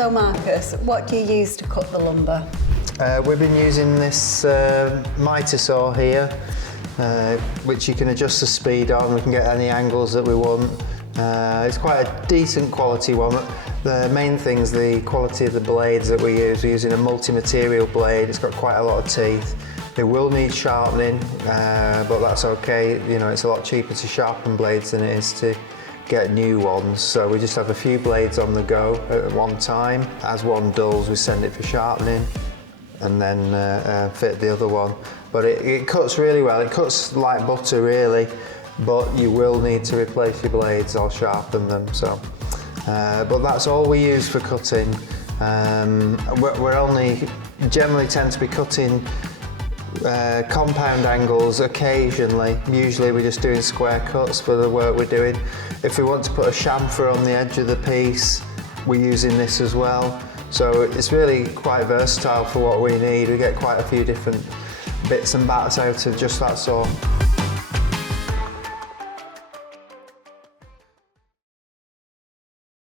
So Marcus, what do you use to cut the lumber? We've been using this Mitre saw here, which you can adjust the speed on. We can get any angles that we want. It's quite a decent quality one. The main thing is the quality of the blades that we use. We're using a multi-material blade. It's got quite a lot of teeth. They will need sharpening, but that's okay. You know, it's a lot cheaper to sharpen blades than it is to get new ones. So we just have a few blades on the go at one time. As one dulls, we send it for sharpening and then fit the other one. But it cuts really well. It cuts like butter really, but you will need to replace your blades or sharpen them. So, but that's all we use for cutting. We're only generally tend to be cutting compound angles occasionally. Usually we're just doing square cuts for the work we're doing. If we want to put a chamfer on the edge of the piece, we're using this as well. So it's really quite versatile for what we need. We get quite a few different bits and bats out of just that saw.